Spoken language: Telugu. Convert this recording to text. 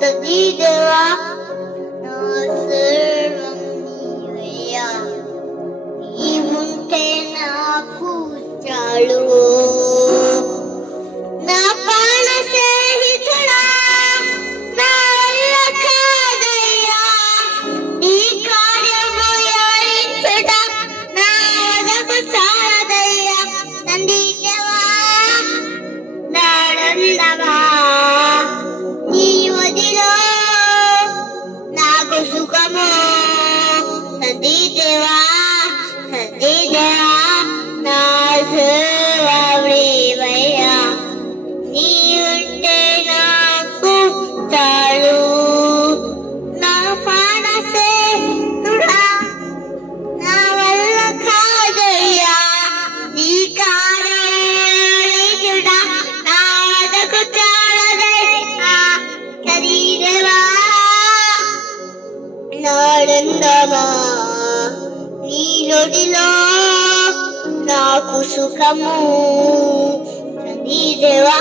తండ్రి దేవా నా సర్వం నీవయ్యా, నీవుంటే నాకు చాలు. నా ప్రాణ స్నేహితుడా నా వల్ల కాదయ్యా, నీ కార్యము వివరించుట నా వదకు చాలదయ్యా. తండ్రి దేవా నాడందమా నీ వదిలో నాకు సుఖము. తండ్రి దేవా నా సర్వమేవయ్యా, నీవుంటే నాకు చాలు. నా ప్రాణ స్నేహితుడా నా వల్ల కాదయ్యా, నీ కార్యముడా నా వదకు చాలదయ్యా. తండ్రి దేవా నాడందమా నీ నొడిలో నాకు సుఖము. తండ్రి దేవా